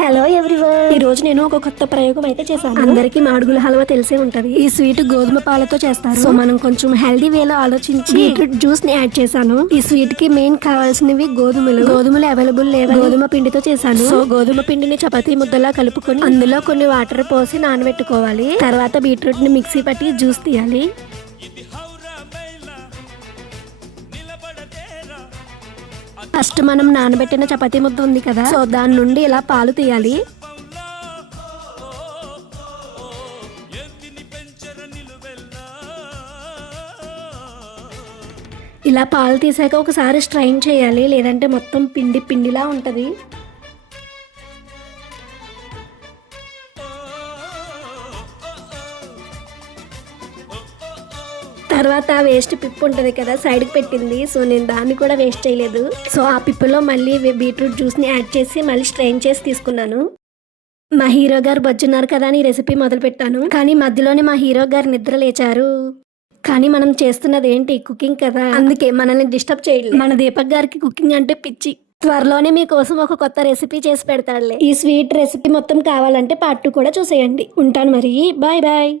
Hello everyone, ఈ రోజు నేను ఒక కొత్త ప్రయోగం అయితే చేశాను. అందరికి మాడుగుల హల్వా తెలిసే ఉంటది. ఈ స్వీట్ గోధుమ పాలతో చేస్తారు. సో మనం కొంచెం హెల్దీ వేలో ఆలోచించి బీట్రూట్ జ్యూస్ ని యాడ్ చేశాను. ఈ స్వీట్ కి మెయిన్ కావాల్సినవి గోధుమలు అవైలబుల్ లేవు. గోధుమ పిండితో చేశాను. సో గోధుమ పిండిని చపాతీ ముద్దలా కలుపుకొని అందులో కొన్ని వాటర్ పోసి నానబెట్టుకోవాలి. తర్వాత బీట్రూట్ ని మిక్సీ పట్టి జ్యూస్ తీయాలి. ఫస్ట్ మనం నానబెట్టిన చపాతీ ముద్ద ఉంది కదా, సో దాని నుండి ఇలా పాలు తీయాలి. ఇలా పాలు తీసాక ఒకసారి స్ట్రైన్ చేయాలి, లేదంటే మొత్తం పిండిలా ఉంటది. తర్వాత వేస్ట్ పిప్పు ఉంటుంది కదా, సైడ్కి పెట్టింది. సో నేను దాన్ని కూడా వేస్ట్ చేయలేదు. సో ఆ పిప్పులో మళ్ళీ బీట్రూట్ జ్యూస్ని యాడ్ చేసి మళ్ళీ స్ట్రెయిన్ చేసి తీసుకున్నాను. మా హీరో గారు బజ్జున్నారు కదా అని రెసిపీ మొదలు పెట్టాను. కానీ మధ్యలోనే మా హీరో గారు నిద్ర లేచారు. కానీ మనం చేస్తున్నది ఏంటి, కుకింగ్ కదా, అందుకే మనల్ని డిస్టర్బ్ చేయలేదు. మన దీపక్ గారికి కుకింగ్ అంటే పిచ్చి. త్వరలోనే మీకోసం ఒక కొత్త రెసిపీ చేసి పెడతాడులే. ఈ స్వీట్ రెసిపీ మొత్తం కావాలంటే పార్ట్ 2 కూడా చూసేయండి. ఉంటాను మరి, బాయ్ బాయ్.